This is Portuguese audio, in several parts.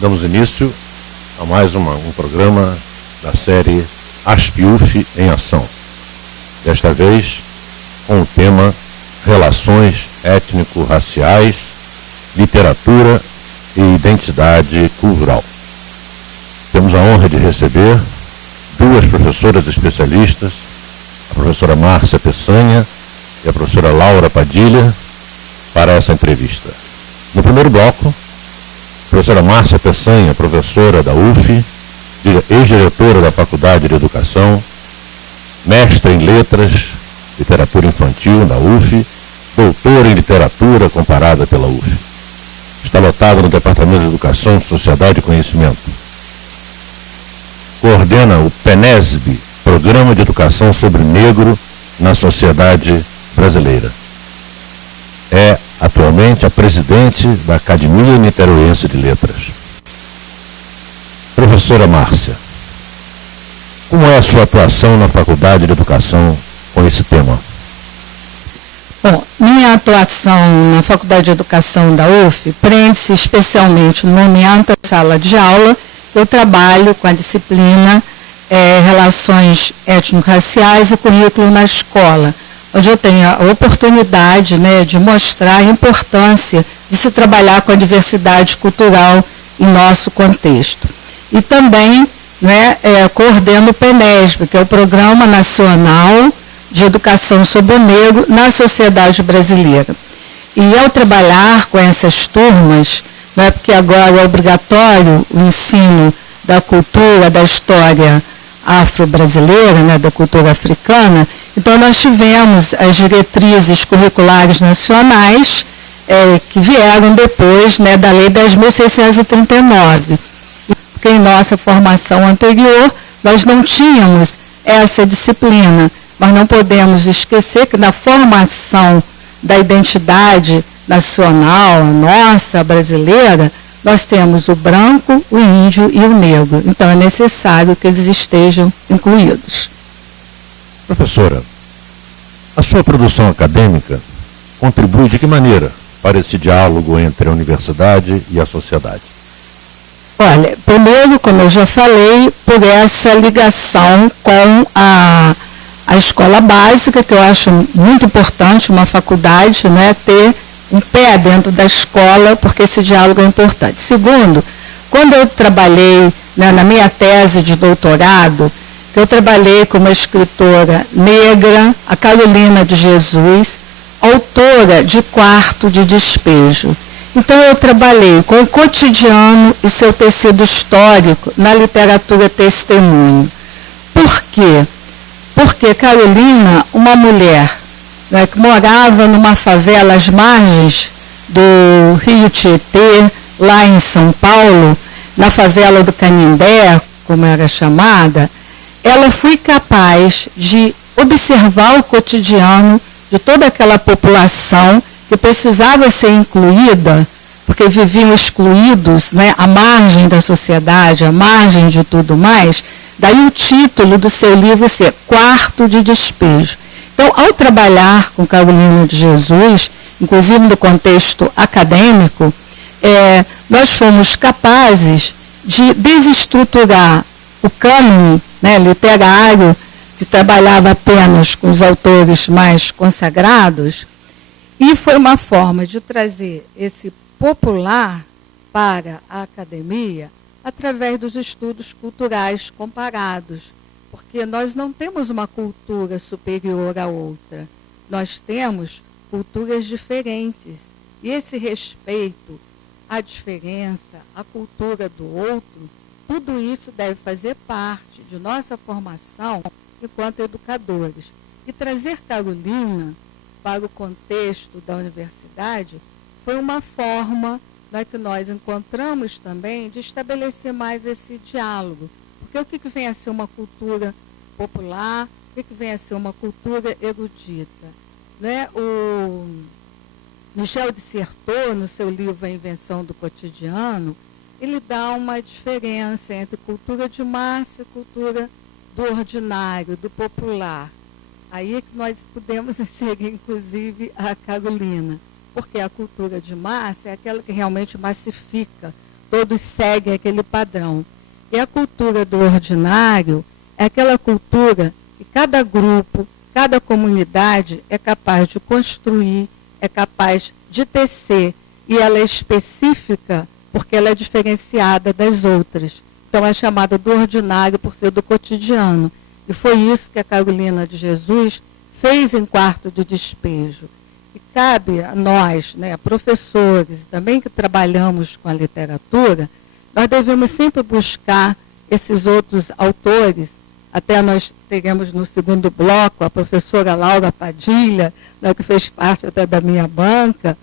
Damos início a mais um programa da série ASP-UF em Ação. Desta vez com o tema Relações Étnico-Raciais, Literatura e Identidade Cultural. Temos a honra de receber duas professoras especialistas, a professora Márcia Peçanha e a professora Laura Padilha, para essa entrevista. No primeiro bloco, a professora Márcia Peçanha, professora da UF, ex-diretora da Faculdade de Educação, mestre em Letras, Literatura Infantil da UF, doutora em Literatura comparada pela UF. Está lotada no Departamento de Educação, Sociedade e Conhecimento. Coordena o PENESB, Programa de Educação sobre Negro na Sociedade Brasileira. É atualmente a presidente da Academia Niteroense de Letras. Professora Márcia, como é a sua atuação na Faculdade de Educação com esse tema? Bom, minha atuação na Faculdade de Educação da UF prende-se especialmente no momento da sala de aula. Eu trabalho com a disciplina Relações Étnico-Raciais e Currículo na Escola, onde eu tenho a oportunidade, de mostrar a importância de se trabalhar com a diversidade cultural em nosso contexto. E também coordeno o PENESB, que é o Programa Nacional de Educação sobre o Negro na Sociedade Brasileira. E ao trabalhar com essas turmas, porque agora é obrigatório o ensino da cultura, da história afro-brasileira, da cultura africana, então nós tivemos as diretrizes curriculares nacionais que vieram depois da Lei 10.639. Porque em nossa formação anterior nós não tínhamos essa disciplina, mas não podemos esquecer que na formação da identidade nacional, a nossa, brasileira, nós temos o branco, o índio e o negro. Então é necessário que eles estejam incluídos. Professora, a sua produção acadêmica contribui de que maneira para esse diálogo entre a universidade e a sociedade? Olha, primeiro, como eu já falei, por essa ligação com a escola básica, que eu acho muito importante, uma faculdade, ter um pé dentro da escola, porque esse diálogo é importante. Segundo, quando eu trabalhei na minha tese de doutorado, eu trabalhei com uma escritora negra, a Carolina de Jesus, autora de Quarto de Despejo. Então eu trabalhei com o cotidiano e seu tecido histórico na literatura testemunho. Por quê? Porque Carolina, uma mulher que morava numa favela às margens do Rio Tietê, lá em São Paulo, na favela do Canindé, como era chamada, ela foi capaz de observar o cotidiano de toda aquela população que precisava ser incluída, porque viviam excluídos, à margem da sociedade, à margem de tudo mais. Daí o título do seu livro ser Quarto de Despejo. Então, ao trabalhar com Carolina de Jesus, inclusive no contexto acadêmico, nós fomos capazes de desestruturar o cânone literário, que trabalhava apenas com os autores mais consagrados, e foi uma forma de trazer esse popular para a academia através dos estudos culturais comparados, porque nós não temos uma cultura superior à outra, nós temos culturas diferentes, e esse respeito à diferença, à cultura do outro, tudo isso deve fazer parte de nossa formação enquanto educadores. E trazer Carolina para o contexto da universidade foi uma forma que nós encontramos também de estabelecer mais esse diálogo. Porque o que vem a ser uma cultura popular, o que vem a ser uma cultura erudita? O Michel Dissertot, no seu livro A Invenção do Cotidiano, ele dá uma diferença entre cultura de massa e cultura do ordinário, do popular. Aí é que nós podemos inserir, inclusive, a Carolina, porque a cultura de massa é aquela que realmente massifica todos seguem aquele padrão. E a cultura do ordinário é aquela cultura que cada grupo, cada comunidade é capaz de construir, é capaz de tecer, e ela é específica porque ela é diferenciada das outras. Então é chamada do ordinário por ser do cotidiano. E foi isso que a Carolina de Jesus fez em Quarto de Despejo. E cabe a nós, né, professores, também que trabalhamos com a literatura, nós devemos sempre buscar esses outros autores. Até nós teremos no segundo bloco a professora Laura Padilha, né, que fez parte até da minha banca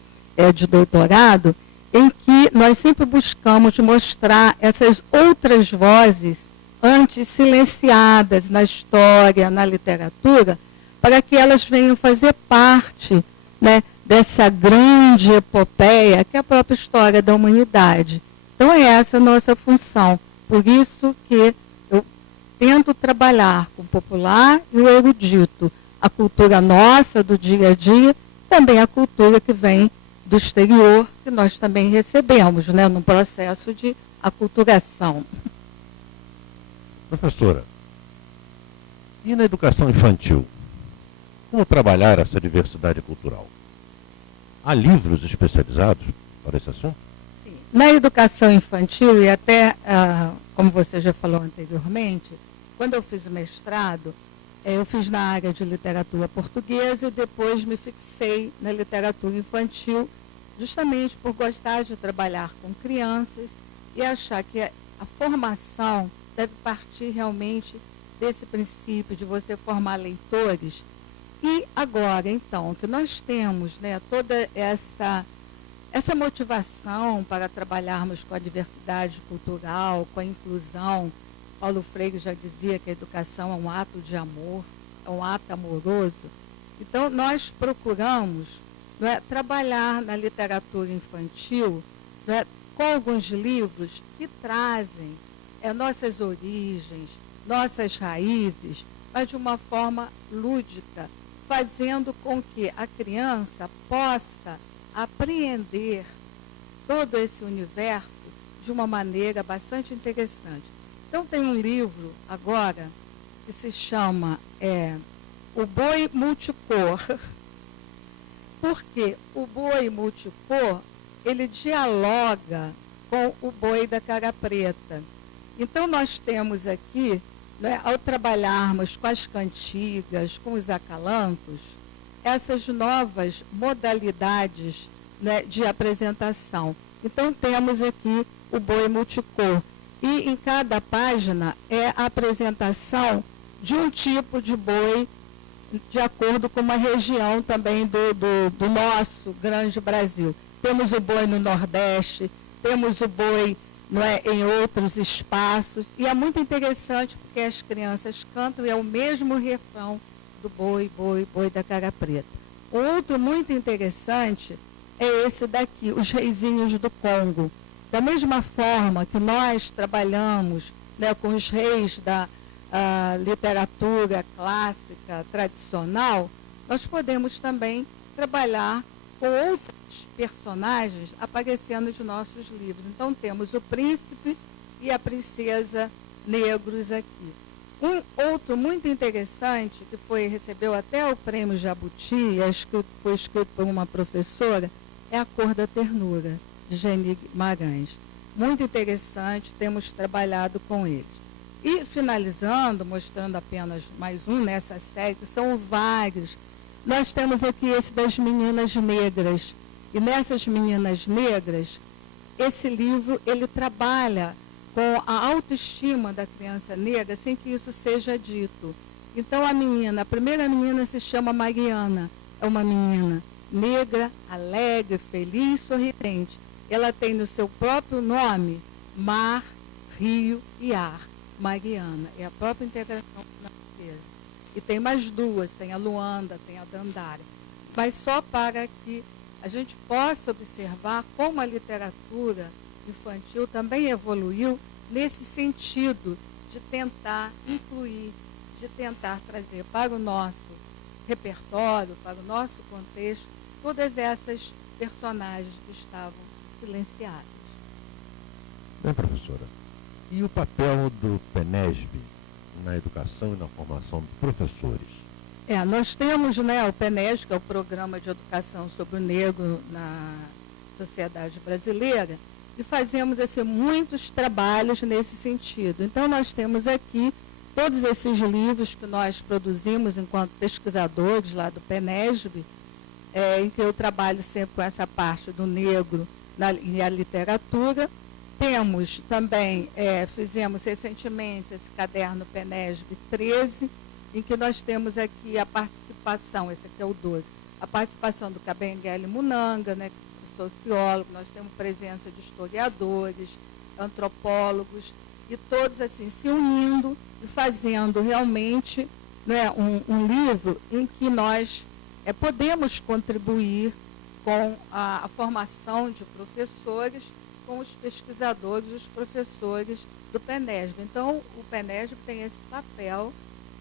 de doutorado, em que nós sempre buscamos mostrar essas outras vozes antes silenciadas na história, na literatura, para que elas venham fazer parte, né, dessa grande epopeia que é a própria história da humanidade. Então é essa a nossa função. Por isso que eu tento trabalhar com o popular e o erudito, a cultura nossa do dia a dia, também a cultura que vem do exterior, que nós também recebemos, né, no processo de aculturação. Professora, e na educação infantil? Como trabalhar essa diversidade cultural? Há livros especializados para esse assunto? Sim. Na educação infantil, e até, como você já falou anteriormente, quando eu fiz o mestrado, eu fiz na área de literatura portuguesa e depois me fixei na literatura infantil, justamente por gostar de trabalhar com crianças e achar que a formação deve partir realmente desse princípio de você formar leitores. E agora, então, que nós temos, né, toda essa motivação para trabalharmos com a diversidade cultural, com a inclusão. Paulo Freire já dizia que a educação é um ato de amor, é um ato amoroso. Então, nós procuramos, não é, trabalhar na literatura infantil, não é, com alguns livros que trazem nossas origens, nossas raízes, mas de uma forma lúdica, fazendo com que a criança possa apreender todo esse universo de uma maneira bastante interessante. Então, tem um livro agora que se chama O Boi Multicor, porque o boi multicor, ele dialoga com o boi da cara preta. Então, nós temos aqui, né, ao trabalharmos com as cantigas, com os acalantos, essas novas modalidades, né, de apresentação. Então, temos aqui o boi multicor. E em cada página é a apresentação de um tipo de boi, de acordo com uma região também do nosso grande Brasil. Temos o boi no Nordeste, temos o boi, não é, em outros espaços, e é muito interessante porque as crianças cantam e é o mesmo refrão do boi, boi, boi da cara preta. O outro muito interessante é esse daqui, Os Reizinhos do Congo. Da mesma forma que nós trabalhamos, né, com os reis da literatura clássica, tradicional, nós podemos também trabalhar com outros personagens aparecendo nos nossos livros. Então, temos o príncipe e a princesa negros aqui. Um outro muito interessante, que recebeu até o prêmio Jabuti, foi escrito por uma professora, é A Cor da Ternura, de Geni Guimarães. Muito interessante, temos trabalhado com eles. E, finalizando, mostrando apenas mais um nessa série, que são vários, nós temos aqui esse das Meninas Negras. E nessas Meninas Negras, esse livro, ele trabalha com a autoestima da criança negra, sem que isso seja dito. Então, a primeira menina se chama Mariana, é uma menina negra, alegre, feliz, sorridente. Ela tem no seu próprio nome mar, rio e ar. Mariana, é a própria integração da natureza. E tem mais duas, tem a Luanda, tem a Dandara. Mas só para que a gente possa observar como a literatura infantil também evoluiu nesse sentido de tentar incluir, de tentar trazer para o nosso repertório, para o nosso contexto, todas essas personagens que estavam silenciadas. Bem, professora, e o papel do PENESB na educação e na formação de professores? Nós temos, o PENESB, que é o Programa de Educação sobre o Negro na sociedade brasileira, e fazemos muitos trabalhos nesse sentido. Então, nós temos aqui todos esses livros que nós produzimos enquanto pesquisadores lá do PENESB, em que eu trabalho sempre com essa parte do negro e a literatura. Temos também, fizemos recentemente esse caderno PENESB 13, em que nós temos aqui a participação, esse aqui é o 12, a participação do Kabengele Munanga, que é sociólogo, nós temos presença de historiadores, antropólogos, e todos assim se unindo e fazendo realmente um livro em que nós podemos contribuir com a formação de professores, com os pesquisadores e os professores do PENESB. Então, o PENESB tem esse papel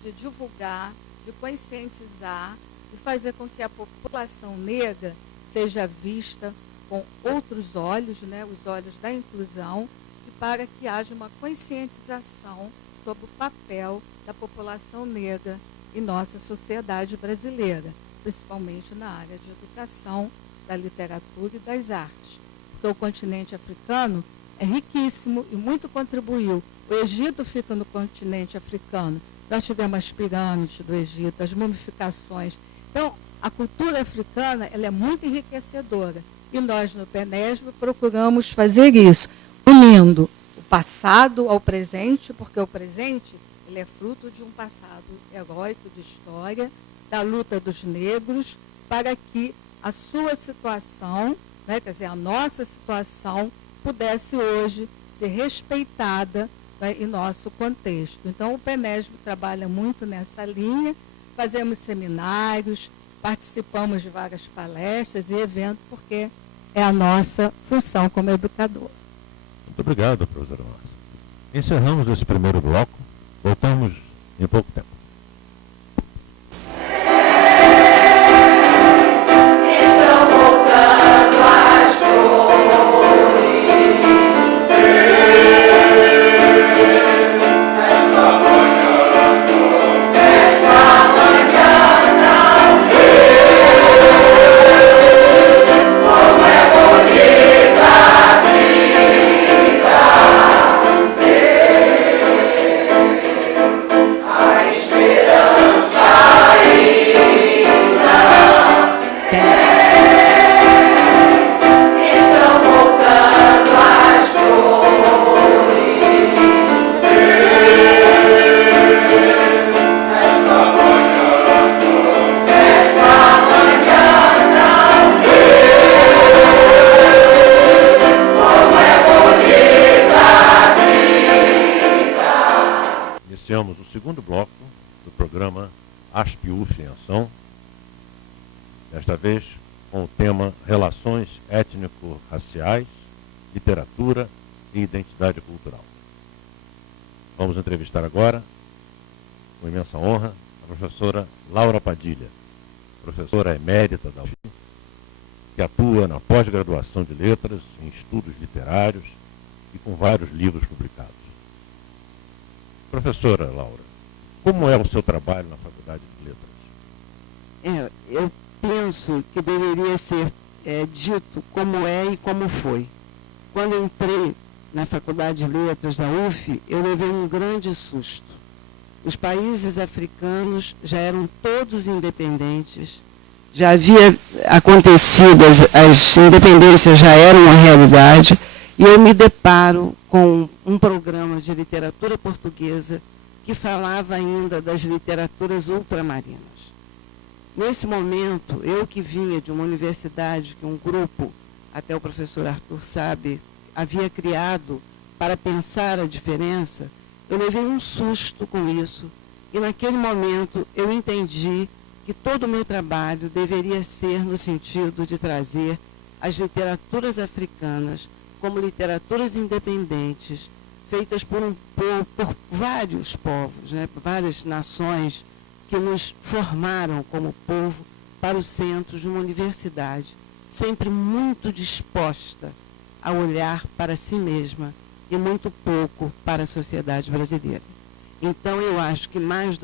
de divulgar, de conscientizar e fazer com que a população negra seja vista com outros olhos, os olhos da inclusão, e para que haja uma conscientização sobre o papel da população negra em nossa sociedade brasileira, principalmente na área de educação, da literatura e das artes. Porque o continente africano é riquíssimo e muito contribuiu. O Egito fica no continente africano. Nós tivemos as pirâmides do Egito, as mumificações. Então, a cultura africana ela é muito enriquecedora. E nós, no PENESB, procuramos fazer isso, unindo o passado ao presente, porque o presente ele é fruto de um passado heróico de história, da luta dos negros, para que a sua situação, quer dizer, a nossa situação, pudesse hoje ser respeitada em nosso contexto. Então, o PENESB trabalha muito nessa linha, fazemos seminários, participamos de várias palestras e eventos, porque é a nossa função como educador. Muito obrigado, professora Márcia. Encerramos esse primeiro bloco, voltamos em pouco tempo. Iniciamos o segundo bloco do programa ASP-UF em Ação, desta vez com o tema Relações Étnico-Raciais, Literatura e Identidade Cultural. Vamos entrevistar agora, com imensa honra, a professora Laura Padilha, professora emérita da UF, que atua na pós-graduação de letras, em estudos literários e com vários livros publicados. Professora Laura, como é o seu trabalho na Faculdade de Letras? Eu penso que deveria ser dito como é e como foi. Quando entrei na Faculdade de Letras da UF, eu levei um grande susto. Os países africanos já eram todos independentes, já havia acontecido, as independências já eram uma realidade, e eu me deparo com um programa de literatura portuguesa que falava ainda das literaturas ultramarinas. Nesse momento, eu que vinha de uma universidade que um grupo, até o professor Arthur sabe, havia criado para pensar a diferença, eu levei um susto com isso, e naquele momento eu entendi que todo o meu trabalho deveria ser no sentido de trazer as literaturas africanas como literaturas independentes, feitas por vários povos, por várias nações que nos formaram como povo para o centro de uma universidade, sempre muito disposta a olhar para si mesma e muito pouco para a sociedade brasileira. Então, eu acho que mais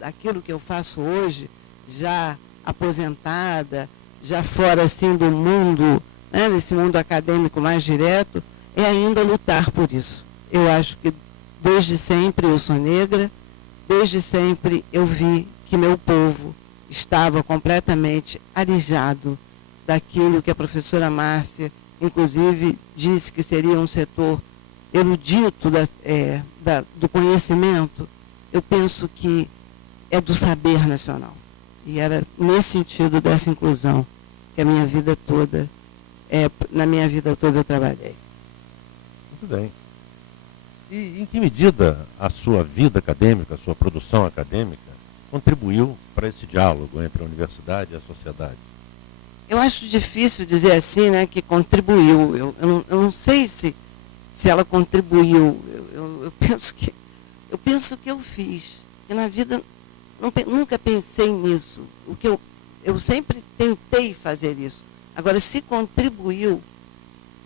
aquilo que eu faço hoje, já aposentada, já fora assim do mundo, né, desse mundo acadêmico mais direto, é ainda lutar por isso. Eu acho que desde sempre eu sou negra, desde sempre eu vi que meu povo estava completamente alijado daquilo que a professora Márcia, inclusive, disse que seria um setor erudito do conhecimento. Eu penso que é do saber nacional. E era nesse sentido dessa inclusão que na minha vida toda eu trabalhei. Muito bem. E em que medida a sua vida acadêmica, a sua produção acadêmica, contribuiu para esse diálogo entre a universidade e a sociedade? Eu acho difícil dizer assim, né, que contribuiu. Eu não sei se ela contribuiu. Eu penso que eu fiz. Que na vida nunca pensei nisso. Eu sempre tentei fazer isso. Agora, se contribuiu,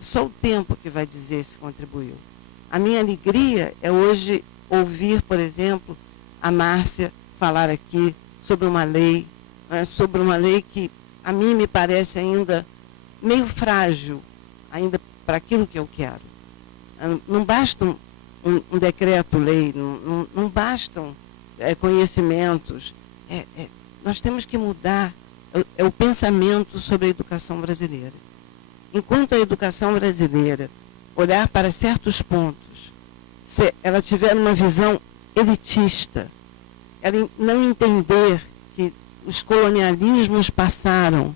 só o tempo que vai dizer se contribuiu. A minha alegria é hoje ouvir, por exemplo, a Márcia falar aqui sobre uma lei, né, que a mim me parece ainda meio frágil, ainda para aquilo que eu quero. Não basta um decreto-lei, não bastam conhecimentos. Nós temos que mudar o pensamento sobre a educação brasileira. Enquanto a educação brasileira olhar para certos pontos, se ela tiver uma visão elitista, ela não entender que os colonialismos passaram,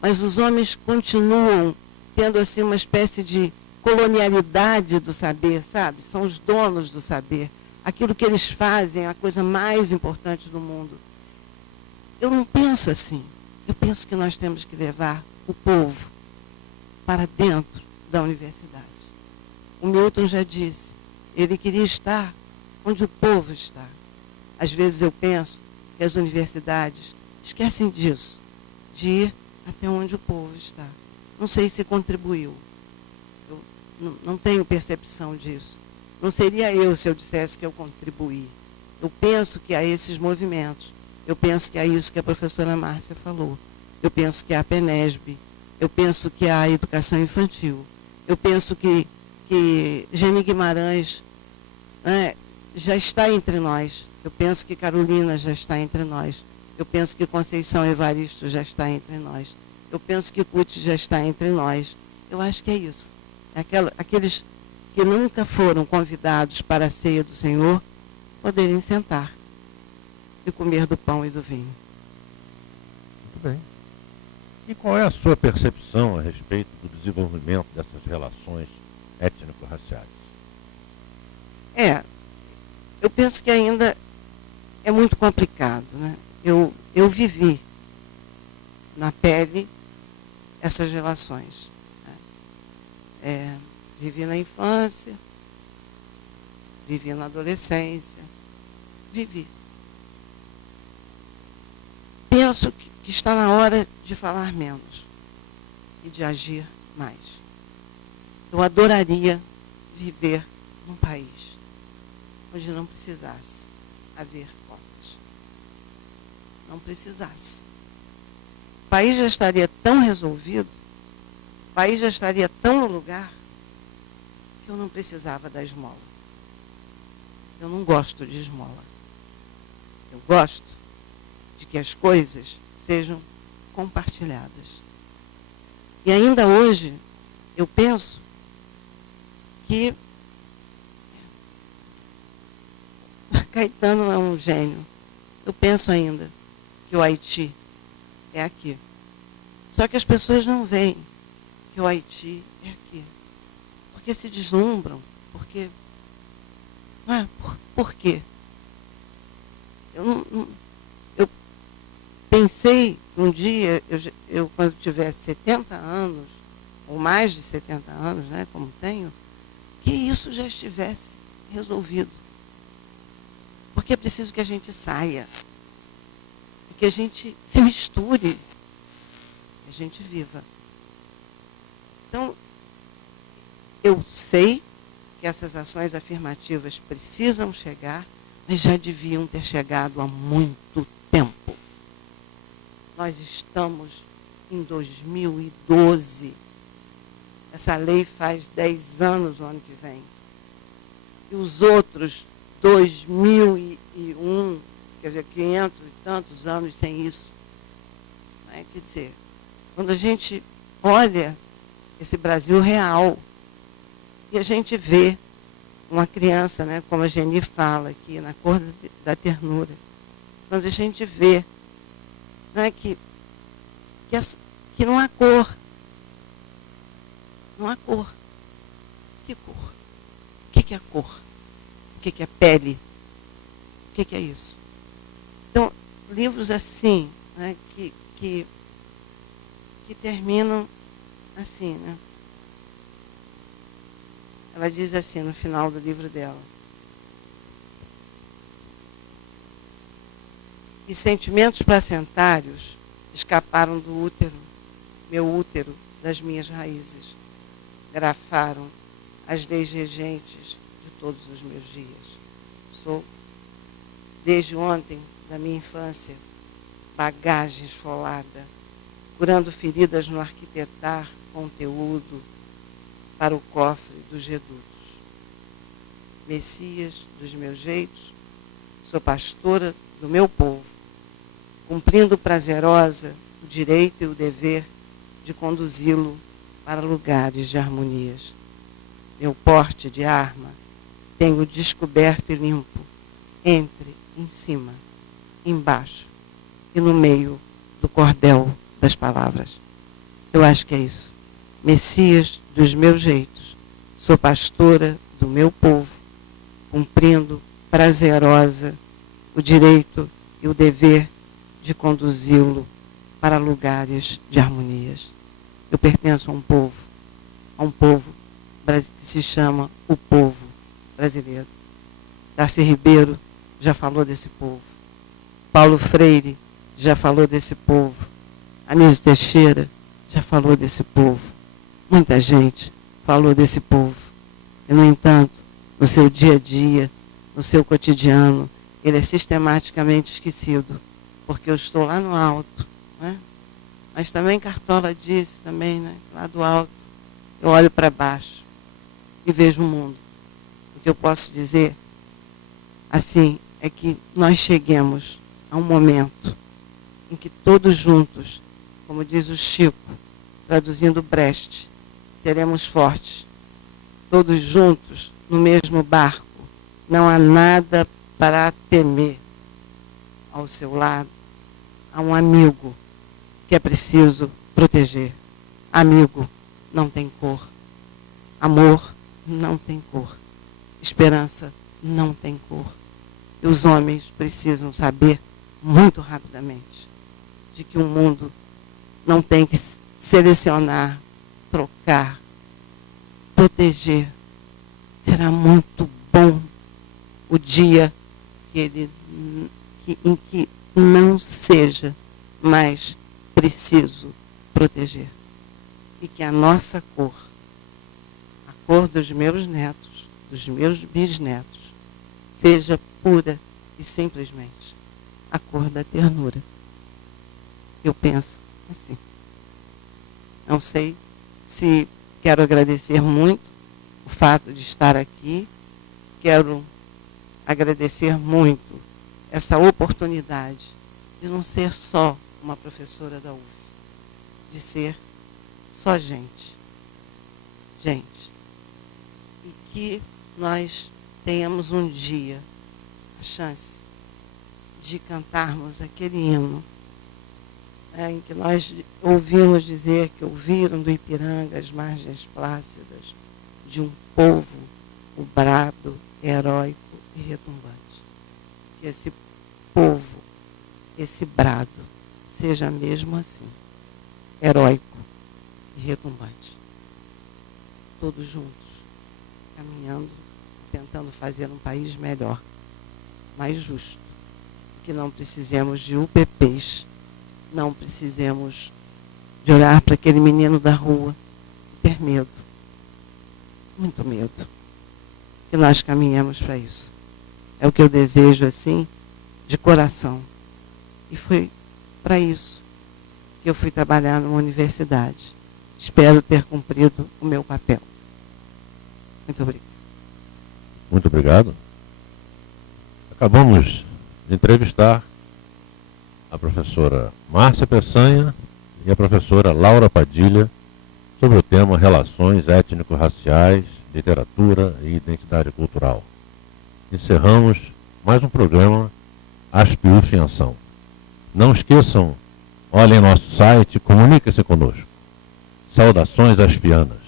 mas os homens continuam tendo assim uma espécie de colonialidade do saber, sabe? São os donos do saber. Aquilo que eles fazem é a coisa mais importante do mundo. Eu não penso assim. Eu penso que nós temos que levar o povo para dentro da universidade. O Milton já disse, ele queria estar onde o povo está. Às vezes eu penso que as universidades esquecem disso, de ir até onde o povo está. Não sei se contribuiu. Eu não tenho percepção disso. Não seria eu se eu dissesse que eu contribuí. Eu penso que há esses movimentos. Eu penso que há isso que a professora Márcia falou. Eu penso que há a PENESB. Eu penso que há a educação infantil. Eu penso que Geni Guimarães, né, já está entre nós. Eu penso que Carolina já está entre nós. Eu penso que Conceição Evaristo já está entre nós. Eu penso que Cuti já está entre nós. Eu acho que é isso. Aqueles que nunca foram convidados para a ceia do Senhor poderem sentar e comer do pão e do vinho. Muito bem. E qual é a sua percepção a respeito do desenvolvimento dessas relações étnico-raciais? Eu penso que ainda é muito complicado, né? Eu vivi na pele essas relações. Né? Vivi na infância, vivi na adolescência, vivi. Penso que está na hora de falar menos e de agir mais. Eu adoraria viver num país onde não precisasse haver cotas. Não precisasse. O país já estaria tão resolvido, o país já estaria tão no lugar, que eu não precisava da esmola. Eu não gosto de esmola. Eu gosto de que as coisas sejam compartilhadas. E ainda hoje, eu penso que Caetano é um gênio. Eu penso ainda que o Haiti é aqui. Só que as pessoas não veem que o Haiti é aqui. Porque se deslumbram. Porque... Por quê? Eu pensei um dia, quando tivesse 70 anos, ou mais de 70 anos, né, como tenho, que isso já estivesse resolvido. Porque é preciso que a gente saia, que a gente se misture, que a gente viva. Então, eu sei que essas ações afirmativas precisam chegar, mas já deviam ter chegado há muito tempo. Nós estamos em 2012. Essa lei faz 10 anos o ano que vem. E os outros 2001, quer dizer, 500 e tantos anos sem isso. Né? Quer dizer, quando a gente olha esse Brasil real, e a gente vê uma criança, né, como a Geni fala aqui, na cor da ternura, quando a gente vê, né, que não há cor. Não há cor. Que cor? O que é cor? O que é pele? O que é isso? Então, livros assim, né, que terminam assim, né? Ela diz assim no final do livro dela: e sentimentos placentários escaparam do útero, meu útero, das minhas raízes. Grafaram as leis regentes de todos os meus dias. Sou, desde ontem da minha infância, bagagem esfolada, curando feridas no arquitetar conteúdo para o cofre dos redutos. Messias dos meus jeitos, sou pastora do meu povo, cumprindo prazerosa o direito e o dever de conduzi-lo para lugares de harmonias. Meu porte de arma tenho descoberto e limpo, entre, em cima, embaixo e no meio do cordel das palavras. Eu acho que é isso. Messias dos meus jeitos, sou pastora do meu povo, cumprindo prazerosa o direito e o dever de conduzi-lo para lugares de harmonias. Eu pertenço a um povo que se chama o povo brasileiro. Darcy Ribeiro já falou desse povo. Paulo Freire já falou desse povo. Anísio Teixeira já falou desse povo. Muita gente falou desse povo. E, no entanto, no seu dia a dia, no seu cotidiano, ele é sistematicamente esquecido, porque eu estou lá no alto, né? Mas também Cartola disse também, né, lá do alto, eu olho para baixo e vejo o mundo. O que eu posso dizer, assim, é que nós cheguemos a um momento em que todos juntos, como diz o Chico, traduzindo Brecht, seremos fortes. Todos juntos, no mesmo barco, não há nada para temer. Ao seu lado, há um amigo que é preciso proteger. Amigo não tem cor. Amor não tem cor. Esperança não tem cor. E os homens precisam saber, muito rapidamente, de que o mundo não tem que selecionar, trocar, proteger. Será muito bom o dia em que não seja mais preciso proteger. E que a nossa cor, a cor dos meus netos, dos meus bisnetos, seja pura e simplesmente a cor da ternura. Eu penso assim. Não sei se quero agradecer muito o fato de estar aqui. Quero agradecer muito essa oportunidade de não ser só uma professora da UF, de ser só gente. Gente. E que nós tenhamos um dia a chance de cantarmos aquele hino em que nós ouvimos dizer que ouviram do Ipiranga as margens plácidas de um povo, o brado, heróico e retumbante. Que esse povo, esse brado, seja mesmo assim, heróico e retumbante. Todos juntos, caminhando, tentando fazer um país melhor, mais justo, que não precisemos de UPPs, não precisemos de olhar para aquele menino da rua e ter medo, muito medo. que nós caminhemos para isso. É o que eu desejo, assim, de coração. E foi para isso que eu fui trabalhar numa universidade. Espero ter cumprido o meu papel. Muito obrigada. Muito obrigado. Acabamos de entrevistar a professora Márcia Peçanha e a professora Laura Padilha sobre o tema Relações Étnico-Raciais, Literatura e Identidade Cultural. Encerramos mais um programa ASPIUF em Ação. Não esqueçam, olhem nosso site, comuniquem-se conosco. Saudações aspianas.